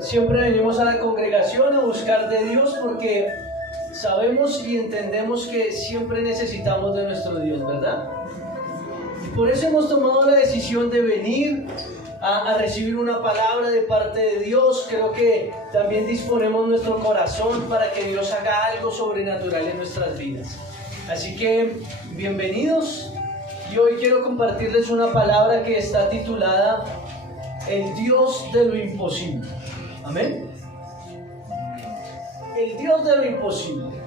siempre venimos a la congregación a buscar de Dios porque sabemos y entendemos que siempre necesitamos de nuestro Dios, ¿verdad? Y por eso hemos tomado la decisión de venir a recibir una palabra de parte de Dios. Creo que también disponemos nuestro corazón para que Dios haga algo sobrenatural en nuestras vidas. Así que, bienvenidos. Y hoy quiero compartirles una palabra que está titulada El Dios de lo imposible. Amén. El Dios de lo imposible.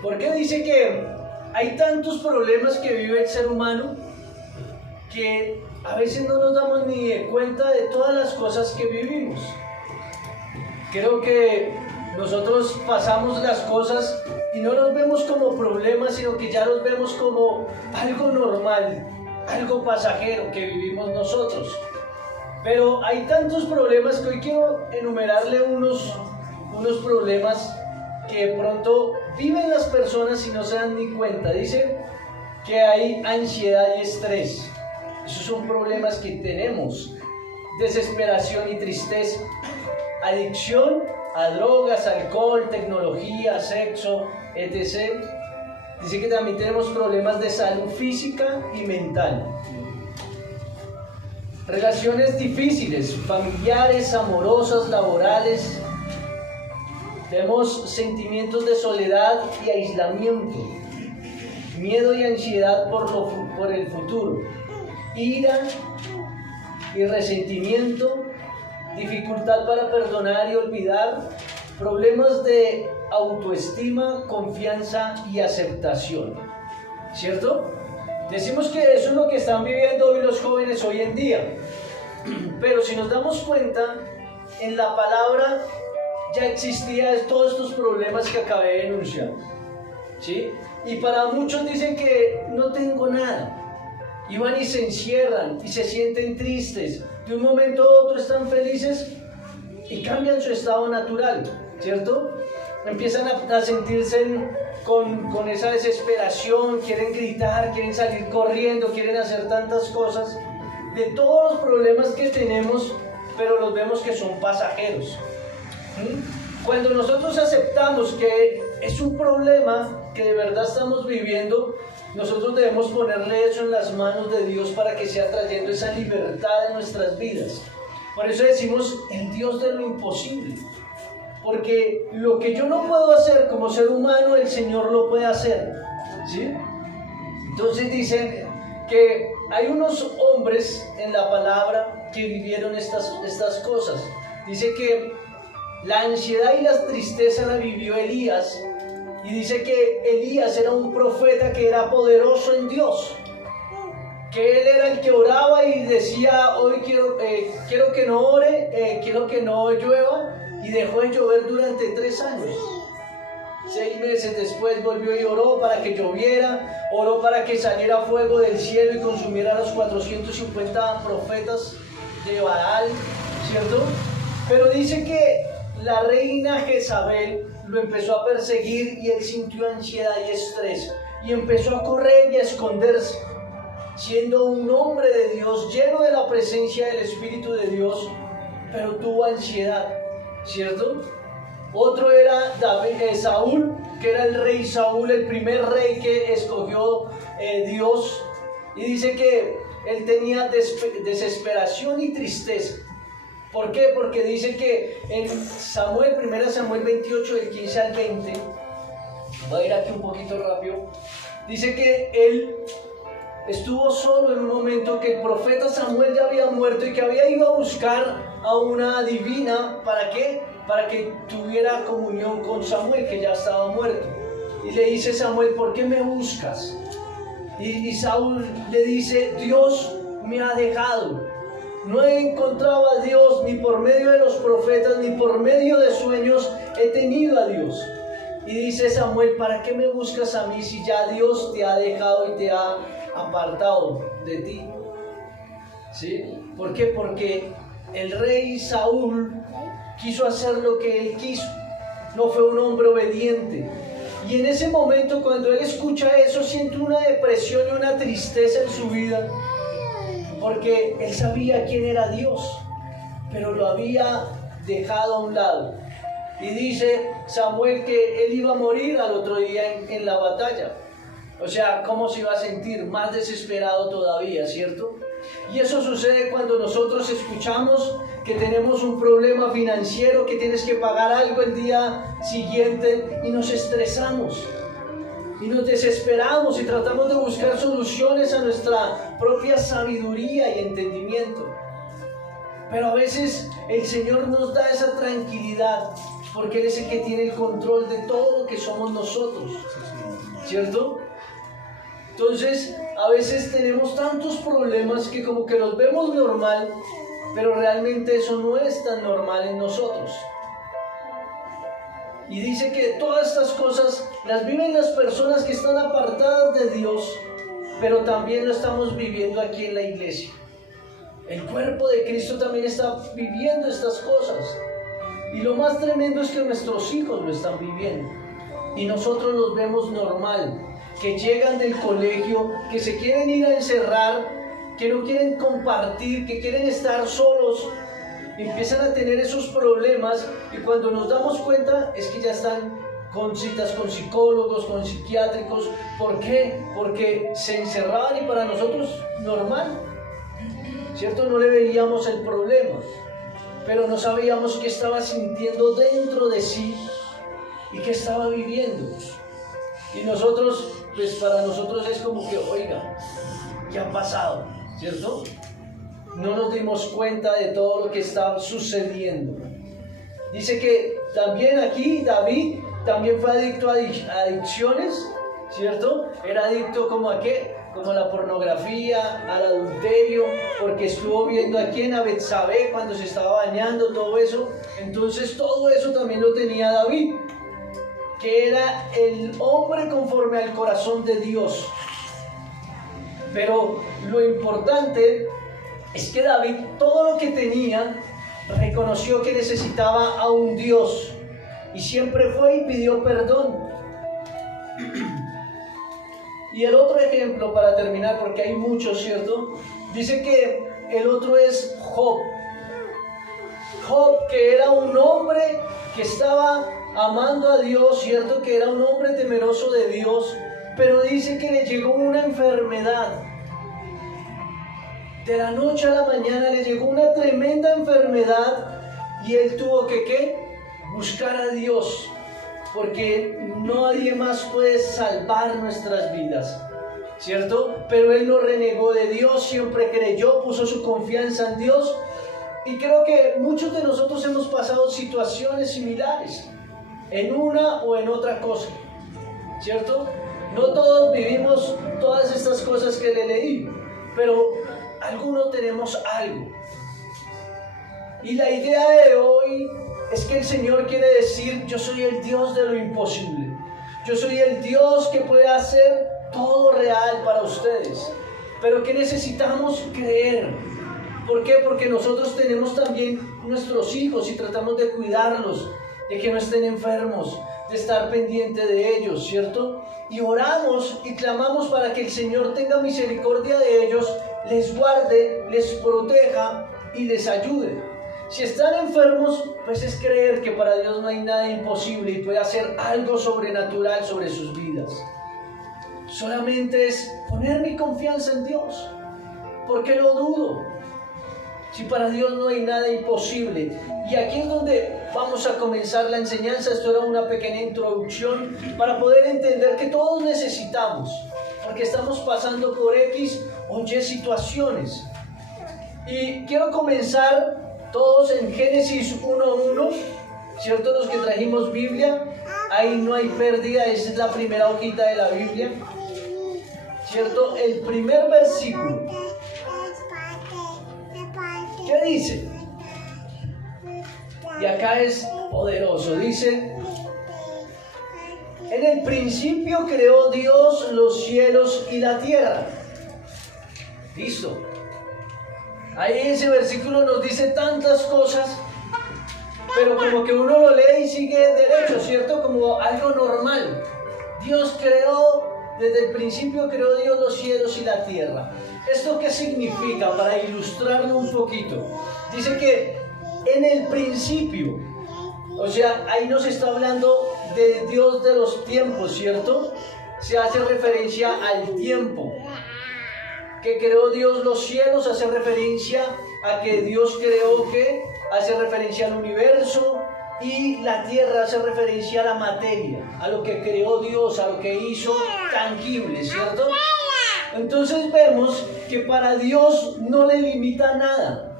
¿Por qué dice que hay tantos problemas que vive el ser humano que a veces no nos damos ni de cuenta de todas las cosas que vivimos? Creo que nosotros pasamos las cosas y no los vemos como problemas, sino que ya los vemos como algo normal, algo pasajero que vivimos nosotros. Pero hay tantos problemas que hoy quiero enumerarle unos problemas que de pronto viven las personas y no se dan ni cuenta. Dice que hay ansiedad y estrés. Esos son problemas que tenemos. Desesperación y tristeza. Adicción a drogas, alcohol, tecnología, sexo, etc. Dice que también tenemos problemas de salud física y mental. Relaciones difíciles, familiares, amorosas, laborales. Tenemos sentimientos de soledad y aislamiento. Miedo y ansiedad por el futuro. Ira y resentimiento. Dificultad para perdonar y olvidar. Problemas de autoestima, confianza y aceptación. ¿Cierto? Decimos que eso es lo que están viviendo hoy los jóvenes hoy en día. Pero si nos damos cuenta, en la palabra ya existían todos estos problemas que acabé de enunciar. ¿Sí? Y para muchos dicen que no tengo nada. Y van y se encierran y se sienten tristes. De un momento a otro están felices y cambian su estado natural, ¿cierto? Empiezan a sentirse con esa desesperación, quieren gritar, quieren salir corriendo, quieren hacer tantas cosas. De todos los problemas que tenemos, pero los vemos que son pasajeros. Cuando nosotros aceptamos que es un problema que de verdad estamos viviendo, nosotros debemos ponerle eso en las manos de Dios para que sea trayendo esa libertad en nuestras vidas. Por eso decimos el Dios de lo imposible. Porque lo que yo no puedo hacer como ser humano, el Señor lo puede hacer. ¿Sí? Entonces dice que hay unos hombres en la palabra que vivieron estas cosas. Dice que la ansiedad y la tristeza la vivió Elías. Y dice que Elías era un profeta que era poderoso en Dios. Que él era el que oraba y decía, hoy quiero que no ore, quiero que no llueva. Y dejó de llover durante 3 años. 6 meses después volvió y oró para que lloviera. Oró para que saliera fuego del cielo y consumiera a los 450 profetas de Baal, ¿cierto? Pero dice que la reina Jezabel lo empezó a perseguir y él sintió ansiedad y estrés y empezó a correr y a esconderse, siendo un hombre de Dios, lleno de la presencia del Espíritu de Dios, pero tuvo ansiedad, ¿cierto? Otro era Saúl, que era el rey Saúl, el primer rey que escogió Dios, y dice que él tenía desesperación y tristeza. ¿Por qué? Porque dice que en 1 Samuel 28, del 15 al 20, voy a ir aquí un poquito rápido, dice que él estuvo solo en un momento que el profeta Samuel ya había muerto y que había ido a buscar a una divina. ¿Para qué? Para que tuviera comunión con Samuel, que ya estaba muerto. Y le dice Samuel, ¿por qué me buscas? Y Saúl le dice, Dios me ha dejado. No he encontrado a Dios ni por medio de los profetas, ni por medio de sueños he tenido a Dios. Y dice Samuel, ¿para qué me buscas a mí si ya Dios te ha dejado y te ha apartado de ti? ¿Sí? ¿Por qué? Porque el rey Saúl quiso hacer lo que él quiso. No fue un hombre obediente. Y en ese momento, cuando él escucha eso, siente una depresión y una tristeza en su vida. Porque él sabía quién era Dios, pero lo había dejado a un lado. Y dice Samuel que él iba a morir al otro día en la batalla. O sea, ¿cómo se iba a sentir? Más desesperado todavía, ¿cierto? Y eso sucede cuando nosotros escuchamos que tenemos un problema financiero, que tienes que pagar algo el día siguiente y nos estresamos. Y nos desesperamos y tratamos de buscar soluciones a nuestra propia sabiduría y entendimiento. Pero a veces el Señor nos da esa tranquilidad porque Él es el que tiene el control de todo lo que somos nosotros, ¿cierto? Entonces, a veces tenemos tantos problemas que como que los vemos normal, pero realmente eso no es tan normal en nosotros. Y dice que todas estas cosas las viven las personas que están apartadas de Dios, pero también lo estamos viviendo aquí en la iglesia. El cuerpo de Cristo también está viviendo estas cosas. Y lo más tremendo es que nuestros hijos lo están viviendo. Y nosotros los vemos normal, que llegan del colegio, que se quieren ir a encerrar, que no quieren compartir, que quieren estar solos. Empiezan a tener esos problemas y cuando nos damos cuenta es que ya están con citas con psicólogos, con psiquiátricos. ¿Por qué? Porque se encerraban y para nosotros normal, ¿cierto? No le veíamos el problema, pero no sabíamos qué estaba sintiendo dentro de sí y qué estaba viviendo. Y nosotros, pues para nosotros es como que, oiga, ¿qué ha pasado? ¿Cierto? No nos dimos cuenta de todo lo que está sucediendo. Dice que también aquí David también fue adicto a adicciones, ¿cierto? Era adicto como a qué, como a la pornografía, al adulterio, porque estuvo viendo aquí en Betsabé cuando se estaba bañando, todo eso. Entonces todo eso también lo tenía David, que era el hombre conforme al corazón de Dios. Pero lo importante es que David, todo lo que tenía, reconoció que necesitaba a un Dios y siempre fue y pidió perdón. Y el otro ejemplo, para terminar, porque hay muchos, ¿cierto? Dice que el otro es Job. Job, que era un hombre que estaba amando a Dios, ¿cierto? Que era un hombre temeroso de Dios, pero dice que le llegó una enfermedad. De la noche a la mañana le llegó una tremenda enfermedad y él tuvo que ¿qué? Buscar a Dios, porque nadie más puede salvar nuestras vidas, ¿cierto? Pero él no renegó de Dios, siempre creyó, puso su confianza en Dios. Y creo que muchos de nosotros hemos pasado situaciones similares, en una o en otra cosa, ¿cierto? No todos vivimos todas estas cosas que le leí, pero algunos tenemos algo. Y la idea de hoy es que el Señor quiere decir: yo soy el Dios de lo imposible. Yo soy el Dios que puede hacer todo real para ustedes. Pero que necesitamos creer. ¿Por qué? Porque nosotros tenemos también nuestros hijos y tratamos de cuidarlos, de que no estén enfermos, de estar pendiente de ellos, ¿cierto? Y oramos y clamamos para que el Señor tenga misericordia de ellos, les guarde, les proteja y les ayude. Si están enfermos, pues es creer que para Dios no hay nada imposible y puede hacer algo sobrenatural sobre sus vidas. Solamente es poner mi confianza en Dios. ¿Por qué lo dudo? Si para Dios no hay nada imposible. Y aquí es donde vamos a comenzar la enseñanza. Esto era una pequeña introducción para poder entender que todos necesitamos, porque estamos pasando por X o Y situaciones. Y quiero comenzar todos en Génesis 1:1, ¿cierto? Los que trajimos Biblia, ahí no hay pérdida, esa es la primera hojita de la Biblia, ¿cierto? El primer versículo. ¿Qué dice? Y acá es poderoso, dice: en el principio creó Dios los cielos y la tierra. Listo. Ahí ese versículo nos dice tantas cosas, pero como que uno lo lee y sigue derecho, ¿cierto? Como algo normal. Dios creó, desde el principio creó Dios los cielos y la tierra. ¿Esto qué significa? Para ilustrarlo un poquito. Dice que en el principio. O sea, ahí nos está hablando del Dios de los tiempos, ¿cierto? Se hace referencia al tiempo. Que creó Dios los cielos, hace referencia a que Dios creó, que hace referencia al universo, y la tierra hace referencia a la materia, a lo que creó Dios, a lo que hizo tangible, ¿cierto? Entonces vemos que para Dios no le limita nada,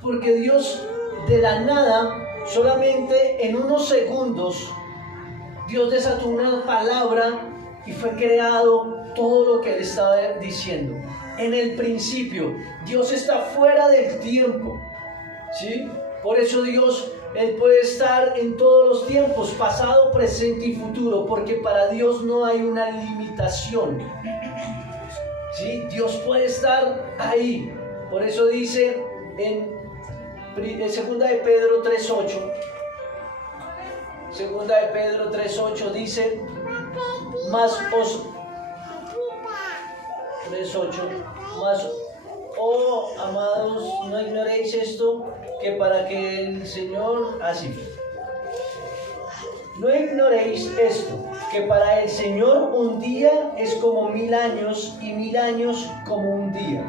porque Dios de la nada, solamente en unos segundos, Dios desató una palabra y fue creado todo lo que Él estaba diciendo. En el principio, Dios está fuera del tiempo, ¿sí? Por eso Dios, Él puede estar en todos los tiempos, pasado, presente y futuro, porque para Dios no hay una limitación, ¿sí? Dios puede estar ahí. Por eso dice en 2 de Pedro 3:8, 2 de Pedro 3:8 dice, oh amados, no ignoréis esto, que para que el Señor, no ignoréis esto, que para el Señor un día es como 1000 años y 1000 años como un día,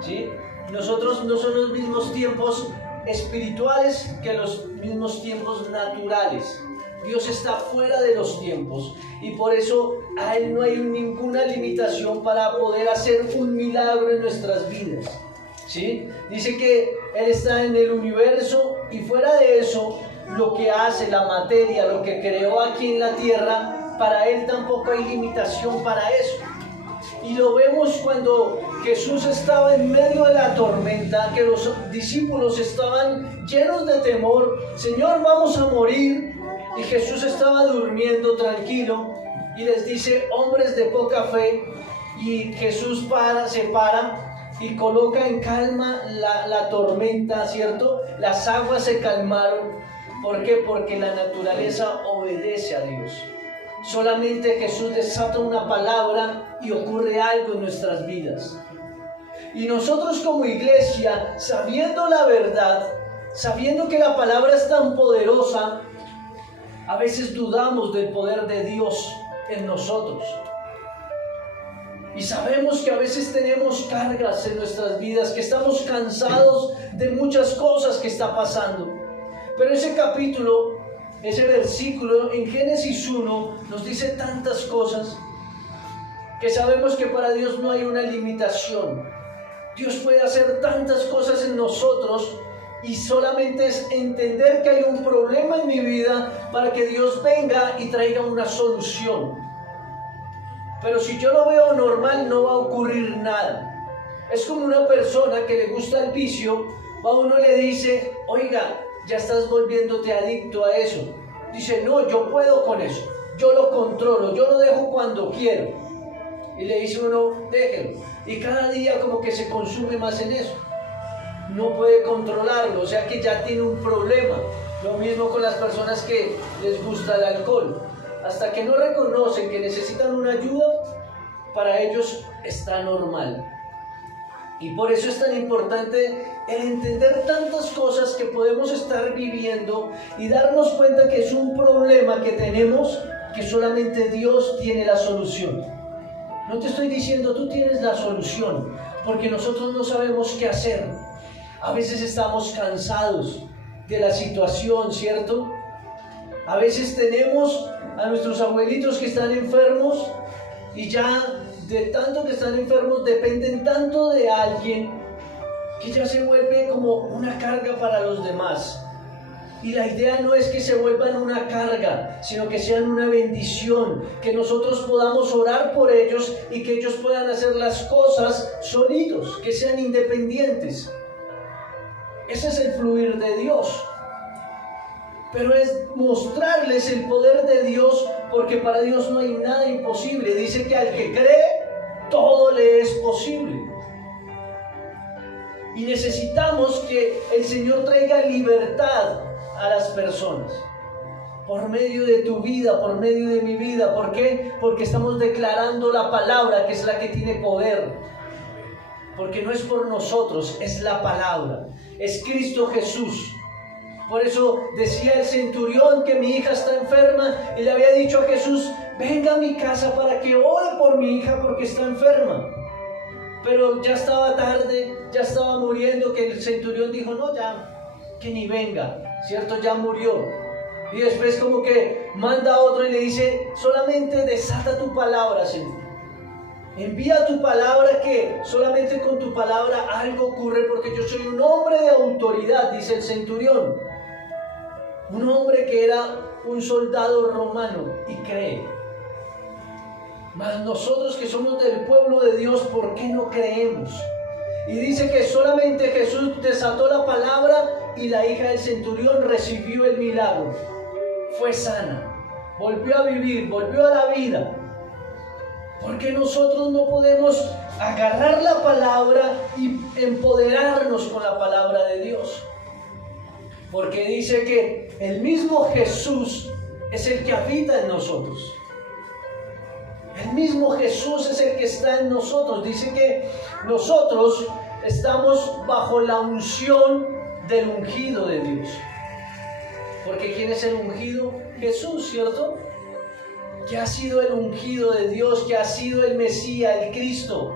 ¿sí? Nosotros no son los mismos tiempos espirituales que los mismos tiempos naturales. Dios está fuera de los tiempos y por eso a Él no hay ninguna limitación para poder hacer un milagro en nuestras vidas, ¿sí? Dice que Él está en el universo y fuera de eso, lo que hace la materia, lo que creó aquí en la tierra, para Él tampoco hay limitación para eso. Y lo vemos cuando Jesús estaba en medio de la tormenta, que los discípulos estaban llenos de temor. Señor, vamos a morir. Y Jesús estaba durmiendo tranquilo y les dice, hombres de poca fe. Y Jesús se para y coloca en calma la tormenta, ¿cierto? Las aguas se calmaron. ¿Por qué? Porque la naturaleza obedece a Dios. Solamente Jesús desata una palabra y ocurre algo en nuestras vidas. Y nosotros como iglesia, sabiendo la verdad, sabiendo que la palabra es tan poderosa, a veces dudamos del poder de Dios en nosotros. Y sabemos que a veces tenemos cargas en nuestras vidas, que estamos cansados de muchas cosas que está pasando. Pero ese capítulo, ese versículo en Génesis 1 nos dice tantas cosas que sabemos que para Dios no hay una limitación. Dios puede hacer tantas cosas en nosotros y solamente es entender que hay un problema en mi vida para que Dios venga y traiga una solución. Pero si yo lo veo normal, no va a ocurrir nada. Es como una persona que le gusta el vicio, va uno y le dice, oiga, ya estás volviéndote adicto a eso. Dice, no, yo puedo con eso, yo lo controlo, yo lo dejo cuando quiero. Y le dice uno, déjelo. Y cada día como que se consume más en eso. No puede controlarlo, o sea que ya tiene un problema. Lo mismo con las personas que les gusta el alcohol. Hasta que no reconocen que necesitan una ayuda, para ellos está normal. Y por eso es tan importante el entender tantas cosas que podemos estar viviendo y darnos cuenta que es un problema que tenemos, que solamente Dios tiene la solución. No te estoy diciendo tú tienes la solución, porque nosotros no sabemos qué hacer. A veces estamos cansados de la situación, ¿cierto? A veces tenemos a nuestros abuelitos que están enfermos y ya de tanto que están enfermos dependen tanto de alguien que ya se vuelve como una carga para los demás. Y la idea no es que se vuelvan una carga, sino que sean una bendición, que nosotros podamos orar por ellos y que ellos puedan hacer las cosas solitos, que sean independientes. Ese es el fluir de Dios. Pero es mostrarles el poder de Dios, porque para Dios no hay nada imposible. Dice que al que cree, todo le es posible. Y necesitamos que el Señor traiga libertad a las personas. Por medio de tu vida, por medio de mi vida. ¿Por qué? Porque estamos declarando la palabra, que es la que tiene poder. Porque no es por nosotros, es la palabra. Es Cristo Jesús. Por eso decía el centurión que mi hija está enferma y le había dicho a Jesús, venga a mi casa para que ore por mi hija porque está enferma. Pero ya estaba tarde, ya estaba muriendo, que el centurión dijo, no, ya, que ni venga, ¿cierto? Ya murió. Y después como que manda a otro y le dice, solamente desata tu palabra, Señor. Envía tu palabra, que solamente con tu palabra algo ocurre, porque yo soy un hombre de autoridad, dice el centurión. Un hombre que era un soldado romano y cree. Mas nosotros que somos del pueblo de Dios, ¿por qué no creemos? Y dice que solamente Jesús desató la palabra y la hija del centurión recibió el milagro. Fue sana, volvió a vivir, volvió a la vida. Porque nosotros no podemos agarrar la palabra y empoderarnos con la palabra de Dios. Porque dice que el mismo Jesús es el que habita en nosotros. El mismo Jesús es el que está en nosotros. Dice que nosotros estamos bajo la unción del ungido de Dios. Porque ¿quién es el ungido? Jesús, ¿cierto? Que ha sido el ungido de Dios, que ha sido el Mesías, el Cristo.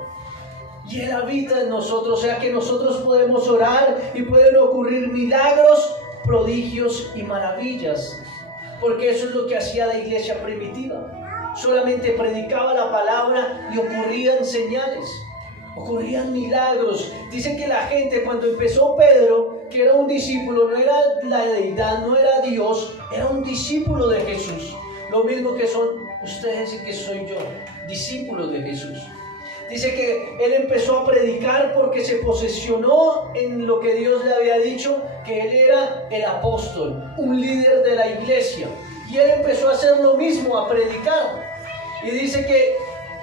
Y Él habita en nosotros, o sea que nosotros podemos orar y pueden ocurrir milagros, prodigios y maravillas. Porque eso es lo que hacía la iglesia primitiva. Solamente predicaba la palabra y ocurrían señales, ocurrían milagros. Dice que la gente, cuando empezó Pedro, que era un discípulo, no era la deidad, no era Dios, era un discípulo de Jesús. Lo mismo que son ustedes y que soy yo, discípulos de Jesús. Dice que él empezó a predicar porque se posesionó en lo que Dios le había dicho, que él era el apóstol, un líder de la iglesia. Y él empezó a hacer lo mismo, a predicar. Y dice que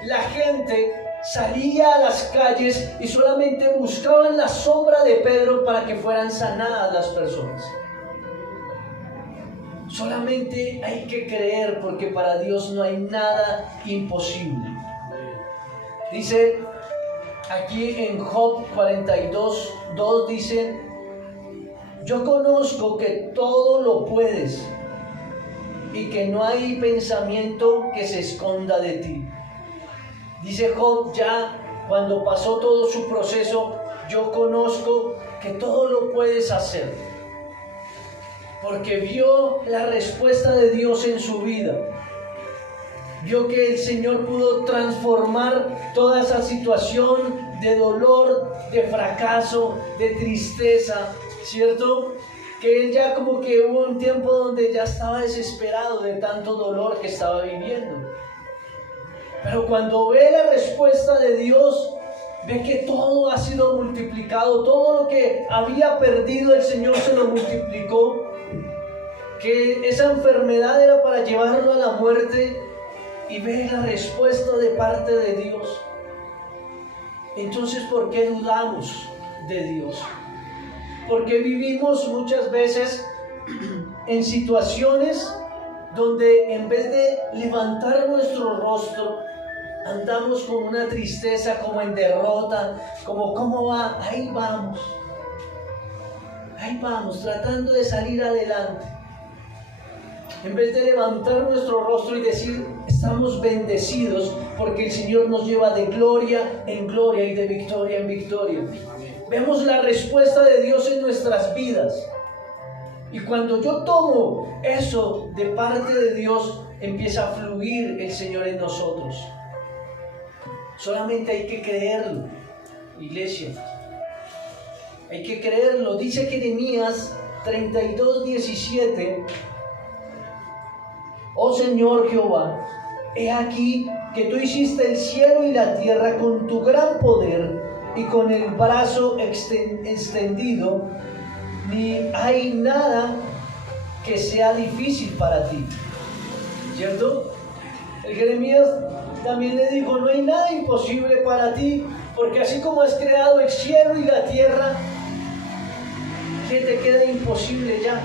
la gente salía a las calles y solamente buscaban la sombra de Pedro para que fueran sanadas las personas. Solamente hay que creer, porque para Dios no hay nada imposible. Dice aquí en Job 42:2, dice, yo conozco que todo lo puedes y que no hay pensamiento que se esconda de ti. Dice Job, ya cuando pasó todo su proceso, yo conozco que todo lo puedes hacer, porque vio la respuesta de Dios en su vida. Vio que el Señor pudo transformar toda esa situación de dolor, de fracaso, de tristeza, ¿cierto? Que él ya como que hubo un tiempo donde ya estaba desesperado de tanto dolor que estaba viviendo. Pero cuando ve la respuesta de Dios, ve que todo ha sido multiplicado, todo lo que había perdido el Señor se lo multiplicó, que esa enfermedad era para llevarlo a la muerte, y ve la respuesta de parte de Dios. Entonces, ¿por qué dudamos de Dios? Porque vivimos muchas veces en situaciones donde en vez de levantar nuestro rostro, andamos con una tristeza, como en derrota, como ¿cómo va? Ahí vamos, tratando de salir adelante. En vez de levantar nuestro rostro y decir, estamos bendecidos porque el Señor nos lleva de gloria en gloria y de victoria en victoria. Vemos la respuesta de Dios en nuestras vidas. Y cuando yo tomo eso de parte de Dios, empieza a fluir el Señor en nosotros. Solamente hay que creerlo, iglesia. Hay que creerlo. Dice Jeremías 32:17. Oh Señor Jehová, he aquí que tú hiciste el cielo y la tierra con tu gran poder y con el brazo extendido, ni hay nada que sea difícil para ti. ¿Cierto? El Jeremías también le dijo, no hay nada imposible para ti, porque así como has creado el cielo y la tierra, ¿qué te queda imposible ya?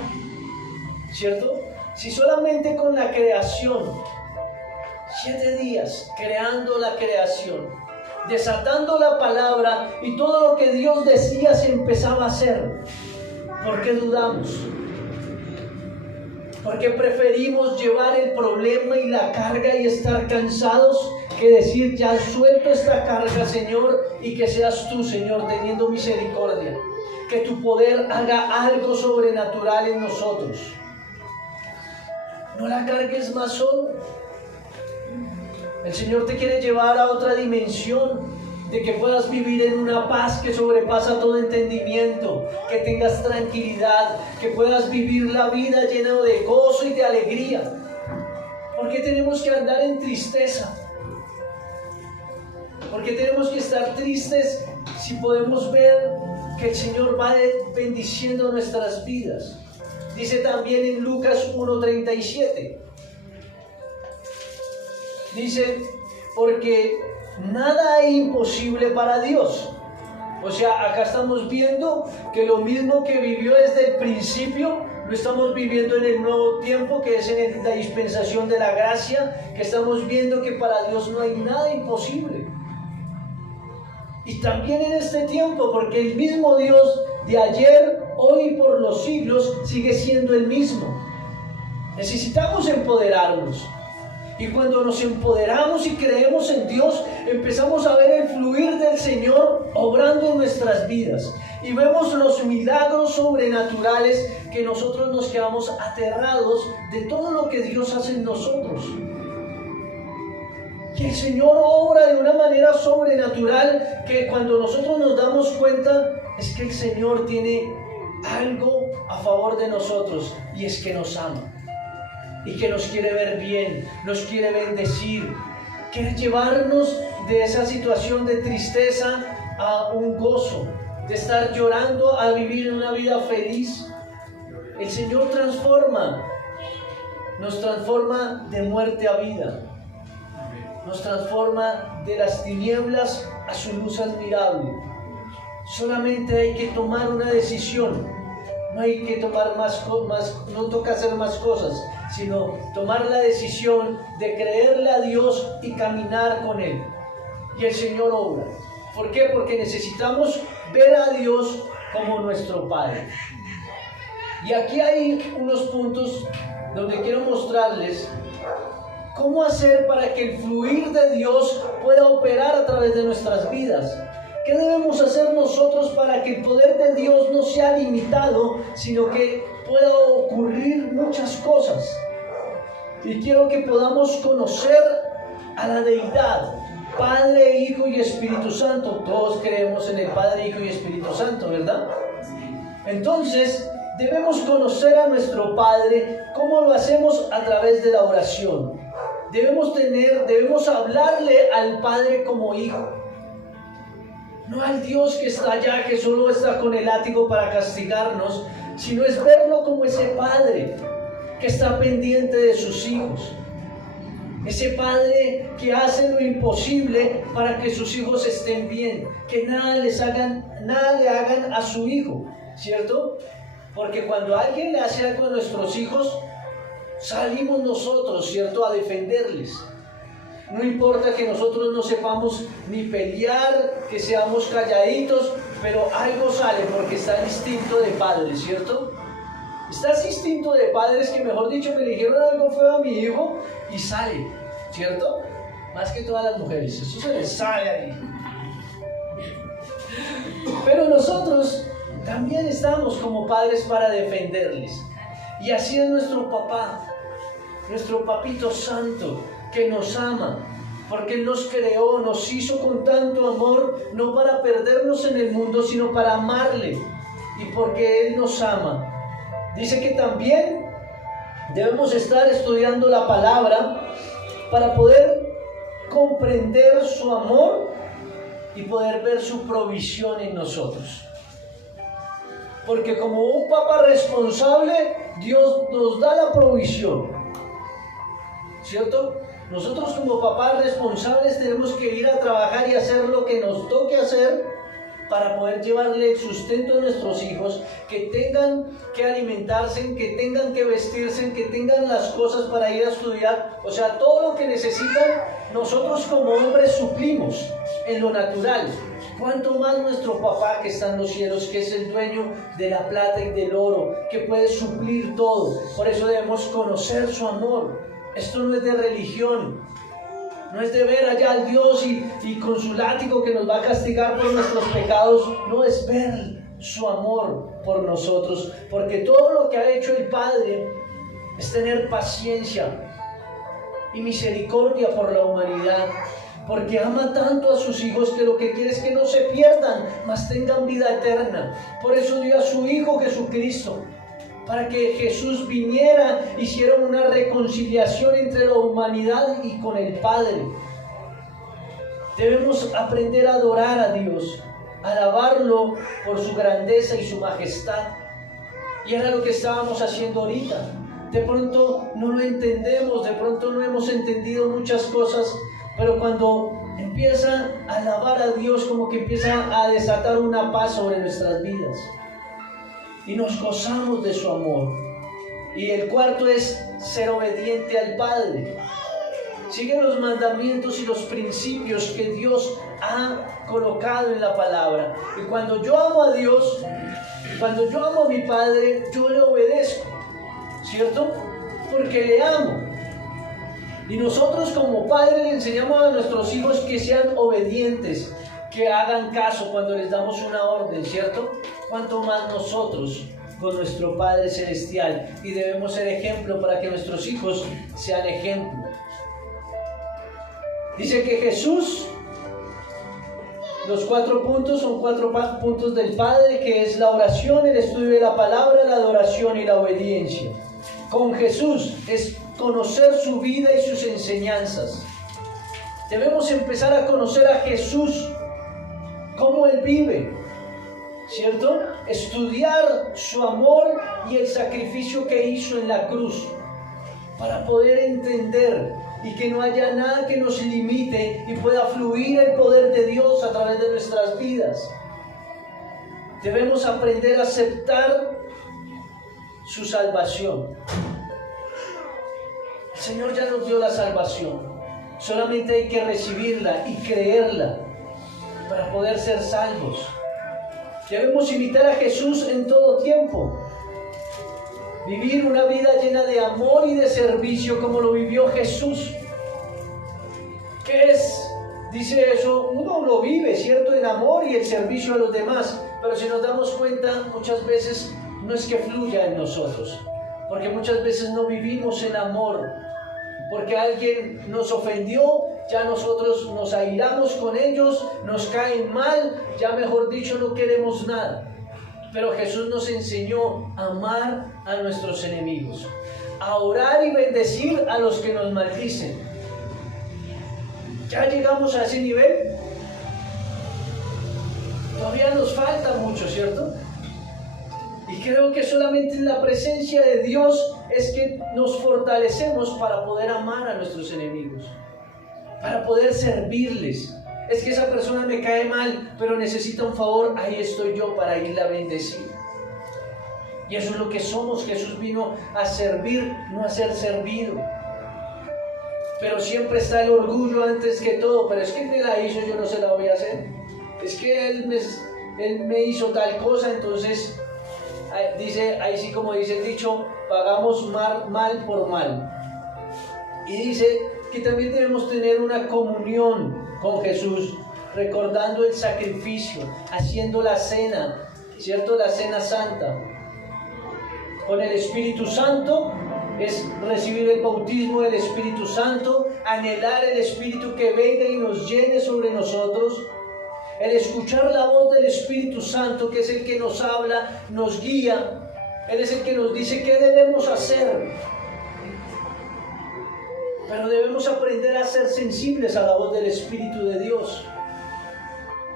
¿Cierto? Si solamente con la creación, 7 días creando la creación, desatando la palabra y todo lo que Dios decía se empezaba a hacer, ¿por qué dudamos? Porque preferimos llevar el problema y la carga y estar cansados que decir, ya suelto esta carga, Señor, y que seas tú, Señor, teniendo misericordia. Que tu poder haga algo sobrenatural en nosotros. No la cargues más solo. El Señor te quiere llevar a otra dimensión, de que puedas vivir en una paz que sobrepasa todo entendimiento, que tengas tranquilidad, que puedas vivir la vida llena de gozo y de alegría. ¿Por qué tenemos que andar en tristeza? ¿Por qué tenemos que estar tristes si podemos ver que el Señor va bendiciendo nuestras vidas? Dice también en Lucas 1:37. Dice, porque nada es imposible para Dios. O sea, acá estamos viendo que lo mismo que vivió desde el principio, lo estamos viviendo en el nuevo tiempo, que es en la dispensación de la gracia, que estamos viendo que para Dios no hay nada imposible. Y también en este tiempo, porque el mismo Dios de ayer, hoy y por los siglos sigue siendo el mismo. Necesitamos empoderarnos. Y cuando nos empoderamos y creemos en Dios, empezamos a ver el fluir del Señor obrando en nuestras vidas. Y vemos los milagros sobrenaturales que nosotros nos quedamos aterrados de todo lo que Dios hace en nosotros. Que el Señor obra de una manera sobrenatural que cuando nosotros nos damos cuenta es que el Señor tiene algo a favor de nosotros y es que nos ama. Y que nos quiere ver bien, nos quiere bendecir, quiere llevarnos de esa situación de tristeza a un gozo, de estar llorando a vivir una vida feliz. El Señor nos transforma de muerte a vida, nos transforma de las tinieblas a su luz admirable. Solamente hay que tomar una decisión. No hay que tomar no toca hacer más cosas, sino tomar la decisión de creerle a Dios y caminar con Él. Y el Señor obra. ¿Por qué? Porque necesitamos ver a Dios como nuestro Padre. Y aquí hay unos puntos donde quiero mostrarles cómo hacer para que el fluir de Dios pueda operar a través de nuestras vidas. ¿Qué debemos hacer nosotros para que el poder de Dios no sea limitado, sino que pueda ocurrir muchas cosas? Y quiero que podamos conocer a la deidad, Padre, Hijo y Espíritu Santo. Todos creemos en el Padre, Hijo y Espíritu Santo, ¿verdad? Entonces, debemos conocer a nuestro Padre. ¿Cómo lo hacemos? A través de la oración. Debemos hablarle al Padre como Hijo. No al Dios que está allá, que solo está con el látigo para castigarnos, sino es verlo como ese Padre que está pendiente de sus hijos. Ese Padre que hace lo imposible para que sus hijos estén bien, que nada le hagan a su hijo, ¿cierto? Porque cuando alguien le hace algo a nuestros hijos, salimos nosotros, ¿cierto?, a defenderles. No importa que nosotros no sepamos ni pelear, que seamos calladitos, pero algo sale porque está el instinto de padres, ¿cierto? Está ese instinto de padres que, mejor dicho, me dijeron algo feo a mi hijo y sale, ¿cierto? Más que todas las mujeres, eso se les sale ahí. Pero nosotros también estamos como padres para defenderles. Y así es nuestro papá, nuestro papito santo, que nos ama, porque Él nos creó, nos hizo con tanto amor, no para perdernos en el mundo, sino para amarle, y porque Él nos ama. Dice que también debemos estar estudiando la palabra para poder comprender su amor y poder ver su provisión en nosotros. Porque como un papá responsable, Dios nos da la provisión, ¿cierto? Nosotros como papás responsables tenemos que ir a trabajar y hacer lo que nos toque hacer para poder llevarle el sustento a nuestros hijos, que tengan que alimentarse, que tengan que vestirse, que tengan las cosas para ir a estudiar, o sea, todo lo que necesitan, nosotros como hombres suplimos en lo natural. Cuánto más nuestro papá que está en los cielos, que es el dueño de la plata y del oro, que puede suplir todo. Por eso debemos conocer su amor. Esto no es de religión, no es de ver allá al Dios y con su látigo que nos va a castigar por nuestros pecados. No, es ver su amor por nosotros, porque todo lo que ha hecho el Padre es tener paciencia y misericordia por la humanidad, porque ama tanto a sus hijos que lo que quiere es que no se pierdan, mas tengan vida eterna. Por eso dio a su Hijo Jesucristo, para que Jesús viniera, hiciera una reconciliación entre la humanidad y con el Padre. Debemos aprender a adorar a Dios, alabarlo por su grandeza y su majestad. Y era lo que estábamos haciendo ahorita. De pronto no lo entendemos, de pronto no hemos entendido muchas cosas, pero cuando empieza a alabar a Dios, como que empieza a desatar una paz sobre nuestras vidas. Y nos gozamos de su amor. Y el cuarto es ser obediente al Padre. Sigue los mandamientos y los principios que Dios ha colocado en la palabra. Y cuando yo amo a Dios, cuando yo amo a mi Padre, yo le obedezco, ¿cierto? Porque le amo. Y nosotros como padres le enseñamos a nuestros hijos que sean obedientes, que hagan caso cuando les damos una orden, ¿cierto? Cuanto más nosotros con nuestro Padre Celestial, y debemos ser ejemplo para que nuestros hijos sean ejemplo. Dice que Jesús, los 4 puntos son 4 puntos del Padre, que es la oración, el estudio de la palabra, la adoración y la obediencia. Con Jesús es conocer su vida y sus enseñanzas. Debemos empezar a conocer a Jesús, cómo Él vive, ¿cierto? Estudiar su amor y el sacrificio que hizo en la cruz, para poder entender y que no haya nada que nos limite y pueda fluir el poder de Dios a través de nuestras vidas. Debemos aprender a aceptar su salvación. El Señor ya nos dio la salvación, solamente hay que recibirla y creerla para poder ser salvos. Debemos imitar a Jesús en todo tiempo, vivir una vida llena de amor y de servicio como lo vivió Jesús. ¿Qué es? Dice eso, uno lo vive, ¿cierto? En amor y el servicio a los demás, pero si nos damos cuenta, muchas veces no es que fluya en nosotros, porque muchas veces no vivimos en amor, porque alguien nos ofendió, ya nosotros nos airamos con ellos, nos caen mal, ya mejor dicho no queremos nada. Pero Jesús nos enseñó a amar a nuestros enemigos, a orar y bendecir a los que nos maldicen. ¿Ya llegamos a ese nivel? Todavía nos falta mucho, ¿cierto? Y creo que solamente en la presencia de Dios es que nos fortalecemos para poder amar a nuestros enemigos, para poder servirles. Es que esa persona me cae mal, pero necesita un favor, ahí estoy yo para irle a bendecir. Y eso es lo que somos. Jesús vino a servir, no a ser servido. Pero siempre está el orgullo antes que todo. Pero es que Él me la hizo, yo no se la voy a hacer. Es que Él me hizo tal cosa, entonces dice, ahí sí como dice el dicho, pagamos mal por mal. Y dice que también debemos tener una comunión con Jesús, recordando el sacrificio, haciendo la cena, ¿cierto? La cena santa. Con el Espíritu Santo es recibir el bautismo del Espíritu Santo, anhelar el Espíritu que venga y nos llene sobre nosotros. El escuchar la voz del Espíritu Santo, que es el que nos habla, nos guía. Él es el que nos dice qué debemos hacer. Pero debemos aprender a ser sensibles a la voz del Espíritu de Dios.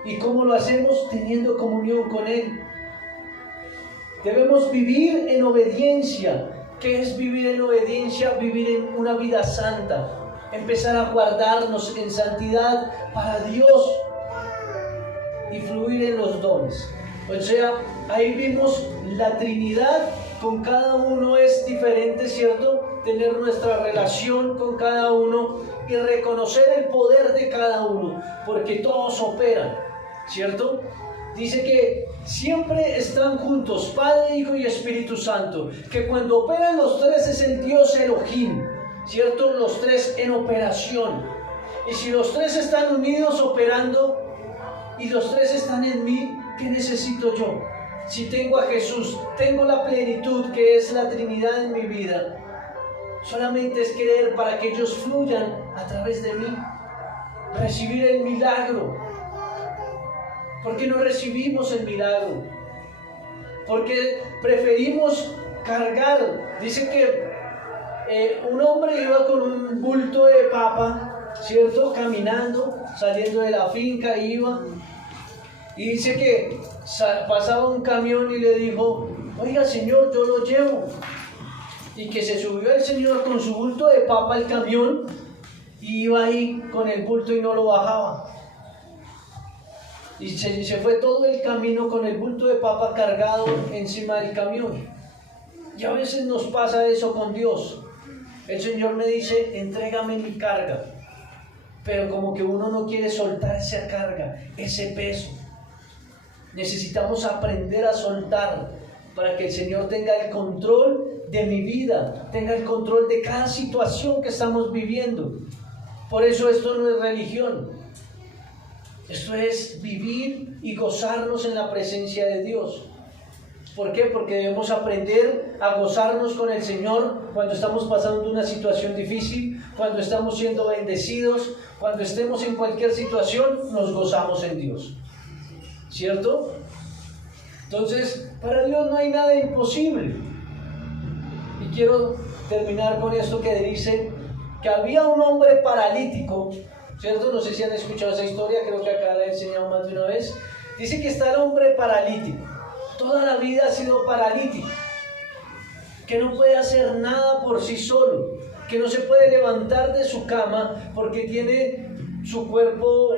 ¿Y cómo lo hacemos? Teniendo comunión con Él. Debemos vivir en obediencia. ¿Qué es vivir en obediencia? Vivir en una vida santa. Empezar a guardarnos en santidad para Dios. y fluir en los dones. O sea, ahí vimos la Trinidad, con cada uno es diferente, ¿cierto? Tener nuestra relación con cada uno y reconocer el poder de cada uno, porque todos operan, ¿cierto? Dice que siempre están juntos, Padre, Hijo y Espíritu Santo, que cuando operan los tres es el Dios Elohim, ¿cierto? Los tres en operación. Y si los tres están unidos operando y los tres están en mí, ¿qué necesito yo? Si tengo a Jesús, tengo la plenitud que es la Trinidad en mi vida, solamente es querer para que ellos fluyan a través de mí, recibir el milagro. ¿Por qué no recibimos el milagro? Porque preferimos cargar. Dice que un hombre iba con un bulto de papa, ¿cierto? Caminando, saliendo de la finca, iba. Y dice que pasaba un camión y le dijo: oiga, señor, yo lo llevo. Y que se subió el señor con su bulto de papa al camión y iba ahí con el bulto y no lo bajaba. Y se fue todo el camino con el bulto de papa cargado encima del camión. Y a veces nos pasa eso con Dios. El Señor me dice: entrégame mi carga. Pero como que uno no quiere soltar esa carga, ese peso. Necesitamos aprender a soltar para que el Señor tenga el control de mi vida, tenga el control de cada situación que estamos viviendo. Por eso esto no es religión. Esto es vivir y gozarnos en la presencia de Dios. ¿Por qué? Porque debemos aprender a gozarnos con el Señor cuando estamos pasando una situación difícil, cuando estamos siendo bendecidos, cuando estemos en cualquier situación, nos gozamos en Dios. ¿Cierto? Entonces, para Dios no hay nada imposible. Y quiero terminar con esto que dice que había un hombre paralítico, ¿cierto? No sé si han escuchado esa historia, creo que acá la he enseñado más de una vez. Dice que está el hombre paralítico, toda la vida ha sido paralítico, que no puede hacer nada por sí solo, que no se puede levantar de su cama porque tiene su cuerpo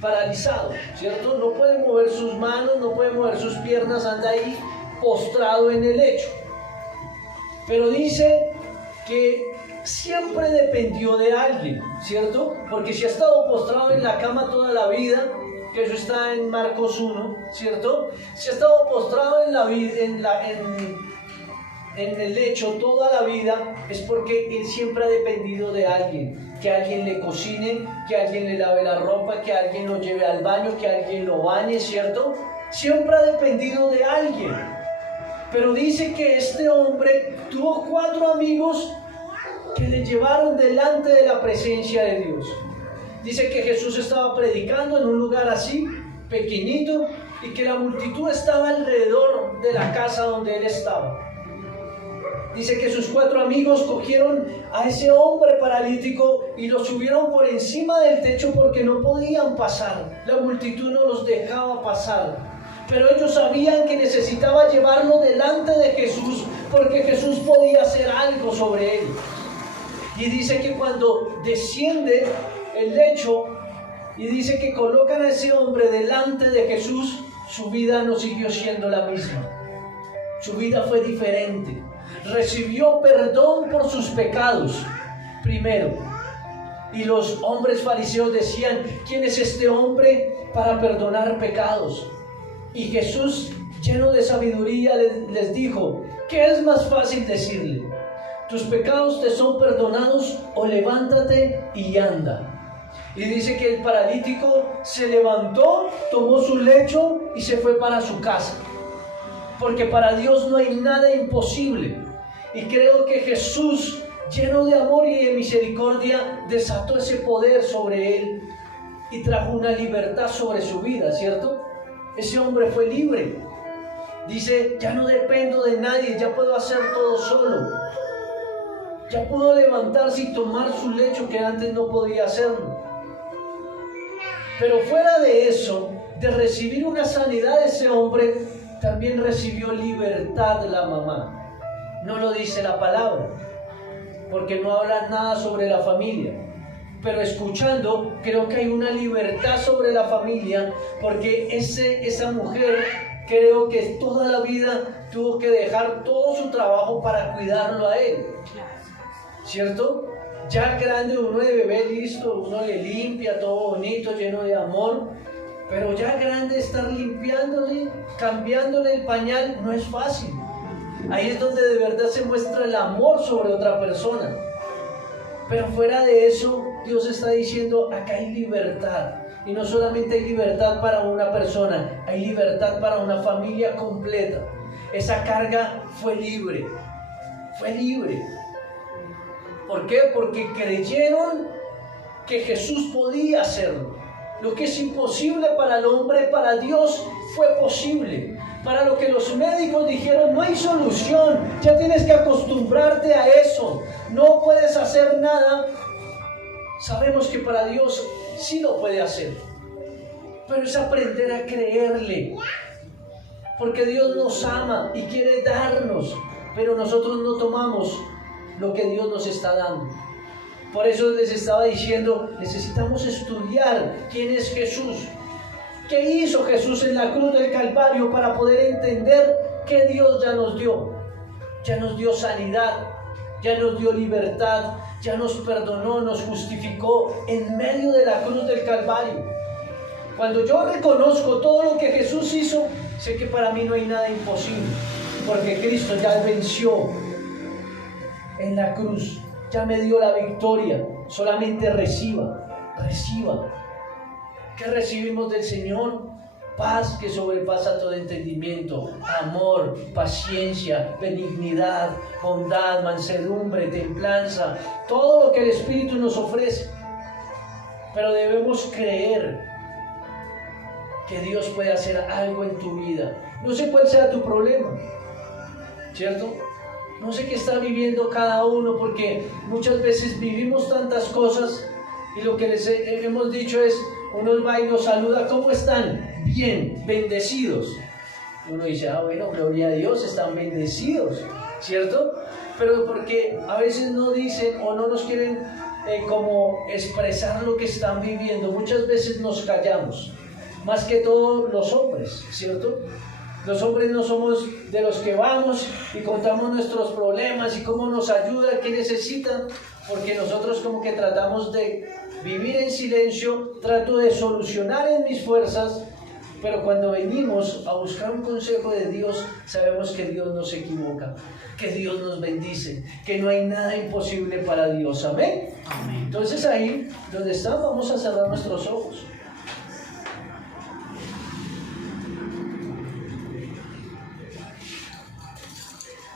paralizado, ¿cierto? No puede mover sus manos, no puede mover sus piernas, anda ahí postrado en el lecho. Pero dice que siempre dependió de alguien, ¿cierto? Porque si ha estado postrado en la cama toda la vida, que eso está en Marcos 1, ¿cierto? Si ha estado postrado en el lecho toda la vida, es porque él siempre ha dependido de alguien. Que alguien le cocine, que alguien le lave la ropa, que alguien lo lleve al baño, que alguien lo bañe, ¿cierto? Siempre ha dependido de alguien. Pero dice que este hombre tuvo 4 amigos que le llevaron delante de la presencia de Dios. Dice que Jesús estaba predicando en un lugar así, pequeñito, y que la multitud estaba alrededor de la casa donde él estaba. Dice que sus 4 amigos cogieron a ese hombre paralítico y lo subieron por encima del techo porque no podían pasar. La multitud no los dejaba pasar. Pero ellos sabían que necesitaba llevarlo delante de Jesús porque Jesús podía hacer algo sobre él. Y dice que cuando desciende el lecho y dice que colocan a ese hombre delante de Jesús, su vida no siguió siendo la misma. Su vida fue diferente. Recibió perdón por sus pecados, primero. Y los hombres fariseos decían: ¿quién es este hombre para perdonar pecados? Y Jesús, lleno de sabiduría, les dijo: ¿qué es más fácil decirle? ¿tus pecados te son perdonados? O levántate y anda. Y dice que el paralítico se levantó, tomó su lecho y se fue para su casa. Porque para Dios no hay nada imposible. Y creo que Jesús, lleno de amor y de misericordia, desató ese poder sobre él y trajo una libertad sobre su vida, ¿cierto? Ese hombre fue libre. Dice: ya no dependo de nadie, ya puedo hacer todo solo. Ya pudo levantarse y tomar su lecho que antes no podía hacerlo. Pero fuera de eso, de recibir una sanidad, ese hombre también recibió libertad de la mamá. No lo dice la palabra, porque no habla nada sobre la familia. pero escuchando creo que hay una libertad sobre la familia, porque esa mujer creo que toda la vida tuvo que dejar todo su trabajo para cuidarlo a él, ¿cierto? Ya grande, uno de bebé listo, uno le limpia todo bonito, lleno de amor, pero ya grande estar limpiándole, cambiándole el pañal no es fácil. Ahí es donde de verdad se muestra el amor sobre otra persona. Pero fuera de eso, Dios está diciendo, acá hay libertad. Y no solamente hay libertad para una persona, hay libertad para una familia completa. Esa carga fue libre. Fue libre. ¿Por qué? Porque creyeron que Jesús podía hacerlo. Lo que es imposible para el hombre, para Dios fue posible. Para lo que los médicos dijeron, no hay solución, ya tienes que acostumbrarte a eso, no puedes hacer nada. Sabemos que para Dios sí lo puede hacer, pero es aprender a creerle, porque Dios nos ama y quiere darnos, pero nosotros no tomamos lo que Dios nos está dando. Por eso les estaba diciendo, necesitamos estudiar quién es Jesús. ¿Qué hizo Jesús en la cruz del Calvario para poder entender que Dios ya nos dio? Ya nos dio sanidad, ya nos dio libertad, ya nos perdonó, nos justificó en medio de la cruz del Calvario. Cuando yo reconozco todo lo que Jesús hizo, sé que para mí no hay nada imposible, porque Cristo ya venció en la cruz, ya me dio la victoria. Solamente reciba. ¿Qué recibimos del Señor? Paz que sobrepasa todo entendimiento, amor, paciencia, benignidad, bondad, mansedumbre, templanza, todo lo que el Espíritu nos ofrece. Pero debemos creer que Dios puede hacer algo en tu vida. No sé cuál sea tu problema, ¿cierto? No sé qué está viviendo cada uno, porque muchas veces vivimos tantas cosas y lo que les hemos dicho es, uno va y nos saluda, ¿cómo están? Bien, bendecidos. Uno dice, bueno, gloria a Dios, están bendecidos, ¿cierto? Pero porque a veces no dicen o no nos quieren como expresar lo que están viviendo, muchas veces nos callamos, más que todo los hombres, ¿cierto? Los hombres no somos de los que vamos y contamos nuestros problemas y cómo nos ayuda, qué necesitan, porque nosotros como que tratamos de vivir en silencio, trato de solucionar en mis fuerzas, pero cuando venimos a buscar un consejo de Dios, sabemos que Dios no se equivoca, que Dios nos bendice, que no hay nada imposible para Dios. ¿Amén? Amén. Entonces ahí donde están, vamos a cerrar nuestros ojos.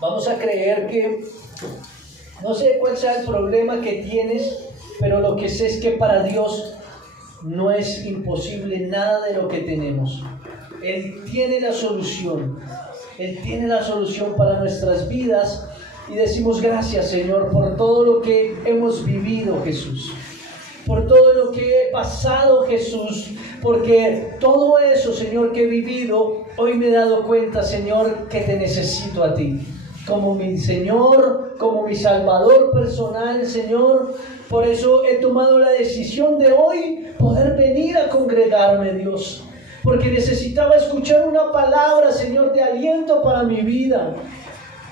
Vamos a creer que, no sé cuál sea el problema que tienes, pero lo que sé es que para Dios no es imposible nada de lo que tenemos. Él tiene la solución. Él tiene la solución para nuestras vidas. Y decimos gracias, Señor, por todo lo que hemos vivido, Jesús. Por todo lo que he pasado, Jesús. Porque todo eso, Señor, que he vivido, hoy me he dado cuenta, Señor, que te necesito a ti. Como mi Señor, como mi Salvador personal, Señor. Por eso he tomado la decisión de hoy poder venir a congregarme, Dios. Porque necesitaba escuchar una palabra, Señor, de aliento para mi vida.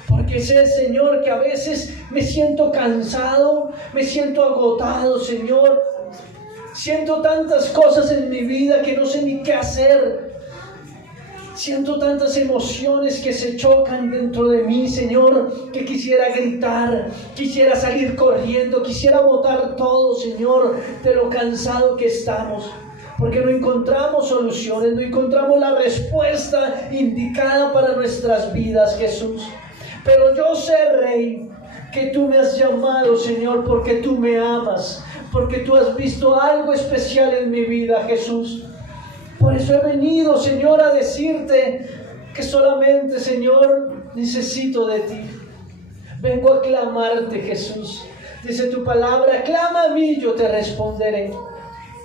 Porque sé, Señor, que a veces me siento cansado, me siento agotado, Señor. Siento tantas cosas en mi vida que no sé ni qué hacer. Siento tantas emociones que se chocan dentro de mí, Señor, que quisiera gritar, quisiera salir corriendo, quisiera botar todo, Señor, de lo cansado que estamos. Porque no encontramos soluciones, no encontramos la respuesta indicada para nuestras vidas, Jesús. Pero yo sé, Rey, que tú me has llamado, Señor, porque tú me amas, porque tú has visto algo especial en mi vida, Jesús. Por eso he venido, Señor, a decirte que solamente, Señor, necesito de ti. Vengo a clamarte, Jesús. Dice tu palabra, clama a mí, yo te responderé.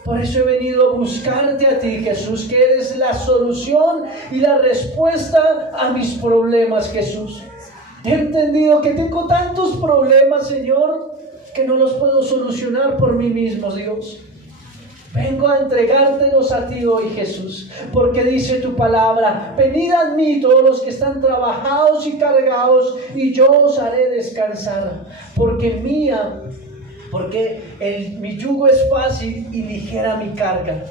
Por eso he venido a buscarte a ti, Jesús, que eres la solución y la respuesta a mis problemas, Jesús. He entendido que tengo tantos problemas, Señor, que no los puedo solucionar por mí mismo, Dios. Vengo a entregártelos a ti hoy, Jesús, porque dice tu palabra: venid a mí todos los que están trabajados y cargados, y yo os haré descansar. Porque mi yugo es fácil y ligera mi carga.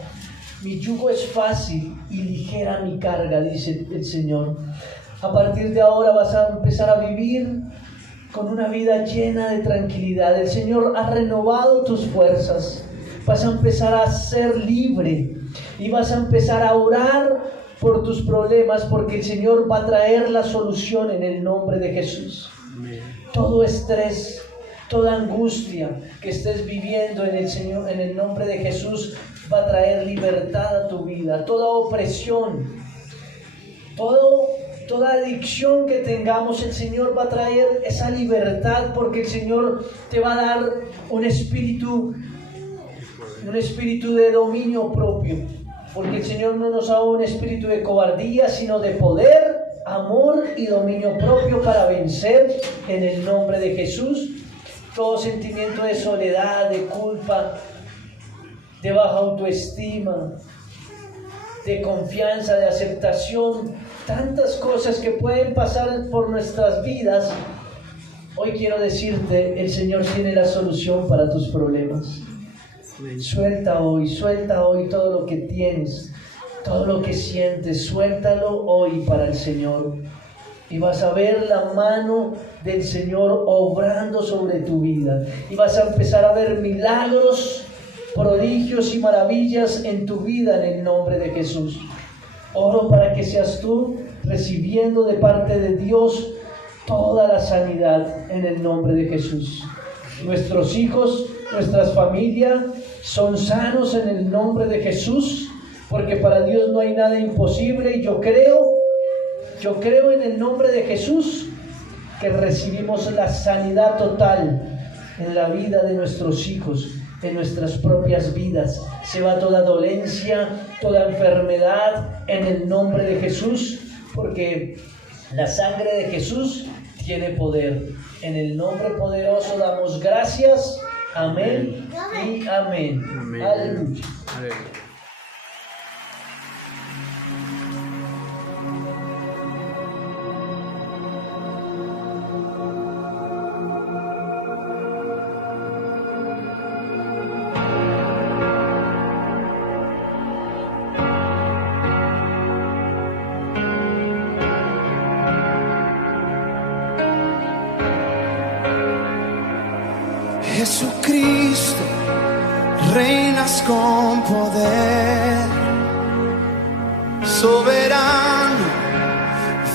Mi yugo es fácil y ligera mi carga, dice el Señor. A partir de ahora vas a empezar a vivir con una vida llena de tranquilidad. El Señor ha renovado tus fuerzas. Vas a empezar a ser libre y vas a empezar a orar por tus problemas, porque el Señor va a traer la solución en el nombre de Jesús. Amén. Todo estrés, toda angustia que estés viviendo en el nombre de Jesús va a traer libertad a tu vida. Toda opresión, toda adicción que tengamos, el Señor va a traer esa libertad, porque el Señor te va a dar un espíritu de dominio propio, porque el Señor no nos ha dado un espíritu de cobardía, sino de poder, amor y dominio propio, para vencer en el nombre de Jesús todo sentimiento de soledad, de culpa, de baja autoestima, de confianza, de aceptación, tantas cosas que pueden pasar por nuestras vidas. Hoy quiero decirte, el Señor tiene la solución para tus problemas. Suelta hoy todo lo que tienes, todo lo que sientes, suéltalo hoy para el Señor. Y vas a ver la mano del Señor obrando sobre tu vida. Y vas a empezar a ver milagros, prodigios y maravillas en tu vida en el nombre de Jesús. Oro para que seas tú recibiendo de parte de Dios toda la sanidad en el nombre de Jesús. Nuestros hijos, nuestras familias son sanos en el nombre de Jesús, porque para Dios no hay nada imposible. Y yo creo en el nombre de Jesús que recibimos la sanidad total en la vida de nuestros hijos, en nuestras propias vidas. Se va toda dolencia, toda enfermedad en el nombre de Jesús, porque la sangre de Jesús tiene poder. En el nombre poderoso damos gracias. Amén y amén. Amén. Aleluya. Aleluya. Jesucristo, reinas con poder, soberano,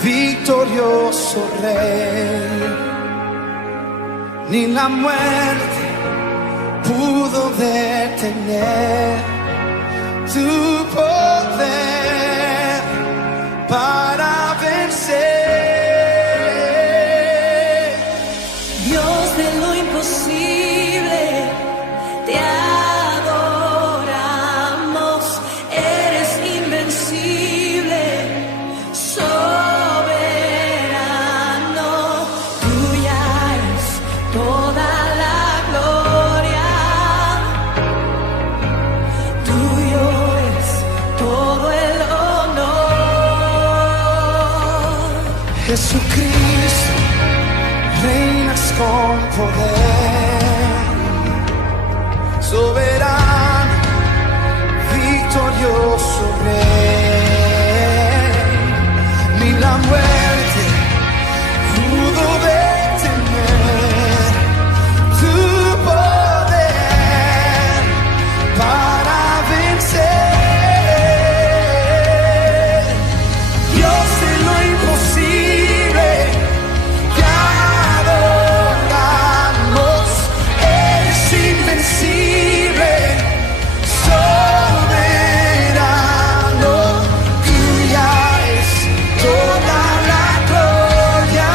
victorioso Rey. Ni la muerte pudo detener tu poder para vencer. Dios de lo imposible, te adoramos, eres invencible, soberano, tuya es toda la gloria, tuyo es todo el honor. Jesucristo, reinas con poder, soberano, victorioso Rey. Ni la muerte pudo detener tu poder para vencer. Dios de lo imposible, te adoramos, eres invencible, soberano, tuya es toda la gloria,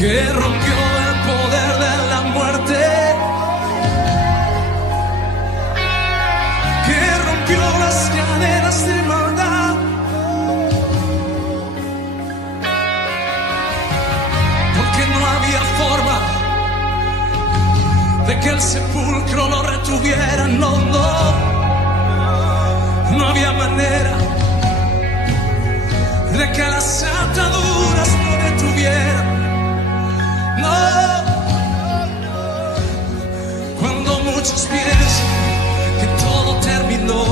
que rompió el poder de la muerte, que rompió las cadenas de maldad, porque no había forma de que el sepulcro lo retuviera, no, no había manera de que las ataduras lo detuvieran, no. Cuando muchos piensan que todo terminó,